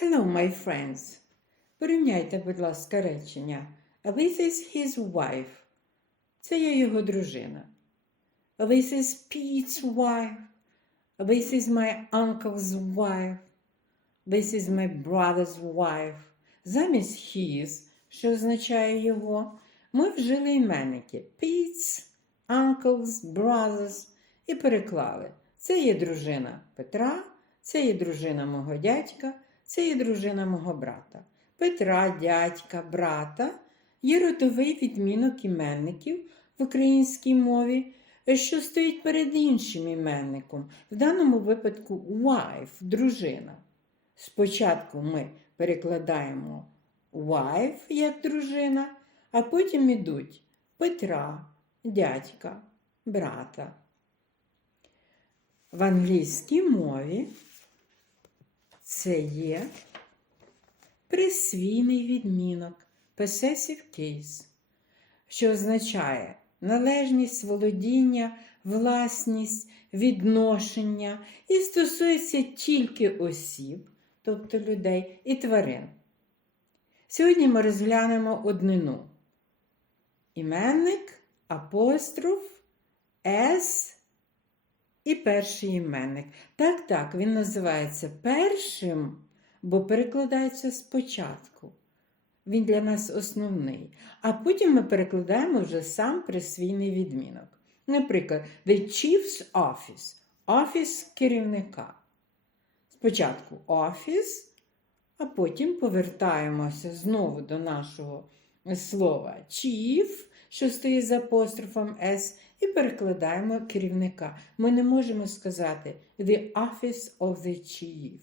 Hello, my friends. Порівняйте, будь ласка, речення. This is his wife. Це є його дружина. This is Pete's wife. This is my uncle's wife. This is my brother's wife. Замість his, що означає його, ми вжили іменники Pete's, uncle's, brothers і переклали. Це є дружина Петра, це є дружина мого дядька, це є дружина мого брата. Петра, дядька, брата є родовий відмінок іменників в українській мові, що стоїть перед іншим іменником, в даному випадку wife, дружина. Спочатку ми перекладаємо wife як дружина, а потім ідуть Петра, дядька, брата. В англійській мові це є присвійний відмінок possessive case, що означає належність, володіння, власність, відношення і стосується тільки осіб, тобто людей і тварин. Сьогодні ми розглянемо однину. Іменник, апостроф, С і перший іменник. Так, так, він називається першим, бо перекладається спочатку. Він для нас основний. А потім ми перекладаємо вже сам присвійний відмінок. Наприклад, the chief's office офіс керівника. Спочатку офіс, а потім повертаємося знову до нашого слова chief, що стоїть за апострофом S, і перекладаємо керівника. Ми не можемо сказати the office of the chief.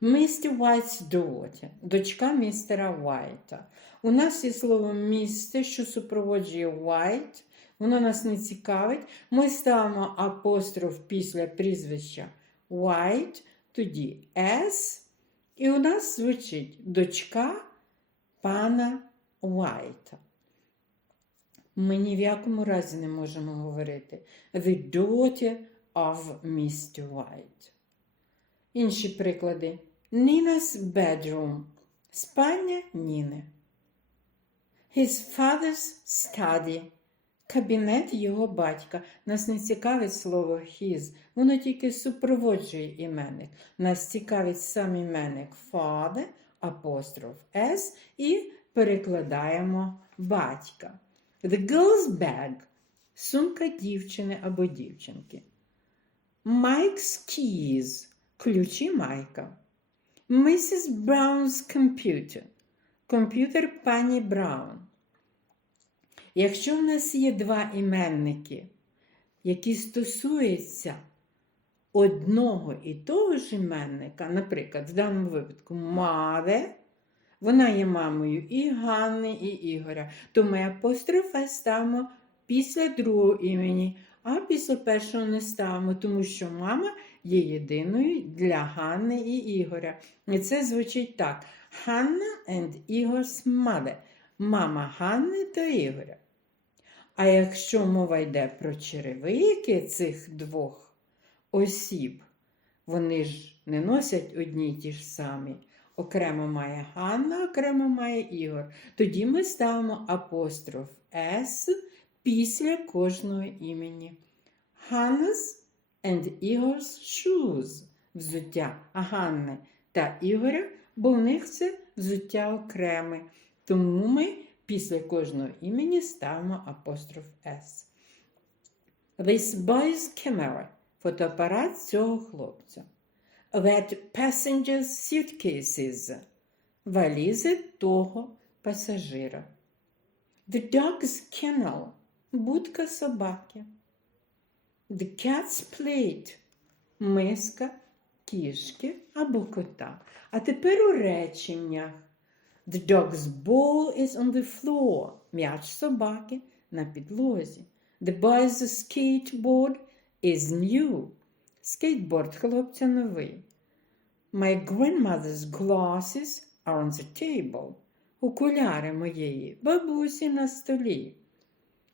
Містер Уайт's daughter, дочка містера Уайта. У нас є слово місце, що супроводжує White. Воно нас не цікавить. Ми ставимо апостроф після прізвища White, тоді S. І у нас звучить дочка пана Уайта. Ми ні в якому разі не можемо говорити The daughter of Mr. White. Інші приклади. Nina's bedroom. Спальня Ніни. His father's study. Кабінет його батька. Нас не цікавить слово his. Воно тільки супроводжує іменник. Нас цікавить сам іменник father, апостроф S і перекладаємо батька. The girl's bag. Сумка дівчини або дівчинки. Mike's keys. Ключі Майка. Mrs. Brown's computer. Комп'ютер пані Браун. Якщо в нас є два іменники, які стосуються одного і того ж іменника, наприклад, в даному випадку маве, вона є мамою і Ганни, і Ігоря, то ми апострофа ставимо після другого імені, а після першого не ставимо, тому що мама є єдиною для Ганни і Ігоря. І це звучить так: Ханна and Ігор's mother. Мама Ганни та Ігоря. А якщо мова йде про черевики цих двох осіб, вони ж не носять одні й ті ж самі. Окремо має Ганна, окремо має Ігор. Тоді ми ставимо апостроф С після кожного імені. Hanna's and Ігор's shoes взуття Ганни та Ігоря, бо в них це взуття окреме. Тому ми після кожного імені ставимо апостроф S. This boy's camera фотоапарат цього хлопця. That passenger's suitcases валізи того пасажира. The dog's kennel будка собаки. The cat's plate миска кішки або кота. А тепер у реченнях. The dog's ball is on the floor. М'яч собаки на підлозі. The boy's skateboard is new. Скейтборд хлопця новий. My grandmother's glasses are on the table. Окуляри моєї бабусі на столі.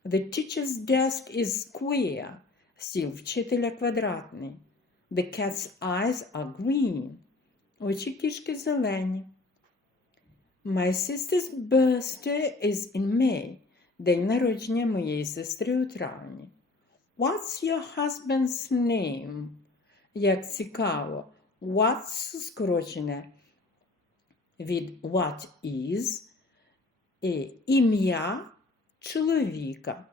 The teacher's desk is square. Стіл вчителя квадратний. The cat's eyes are green. Очі кішки зелені. My sister's birthday is in May. День народження моєї сестри у травні. What's your husband's name? Як цікаво. What's скорочене від what is і ім'я чоловіка.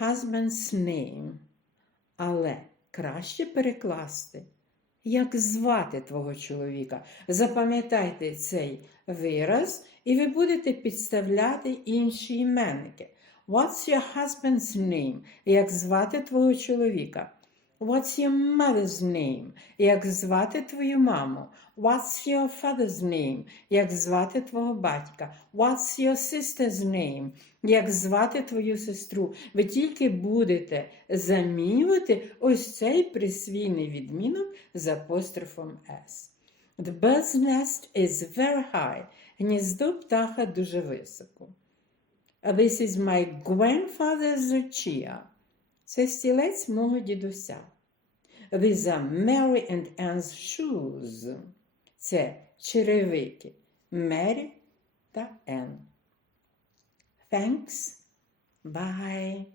Husband's name. Але краще перекласти. Як звати твого чоловіка? Запам'ятайте цей вираз, і ви будете підставляти інші іменники. What's your husband's name? Як звати твого чоловіка? What's your mother's name? Як звати твою маму? What's your father's name? Як звати твого батька? What's your sister's name? Як звати твою сестру? Ви тільки будете замінювати ось цей присвійний відмінок з апострофом S. The bird's nest is very high. Гніздо птаха дуже високо. This is my grandfather's chair. Це стілець мого дідуся. These are Mary and Anne's shoes. Це черевики Мері та Енн. Thanks. Bye.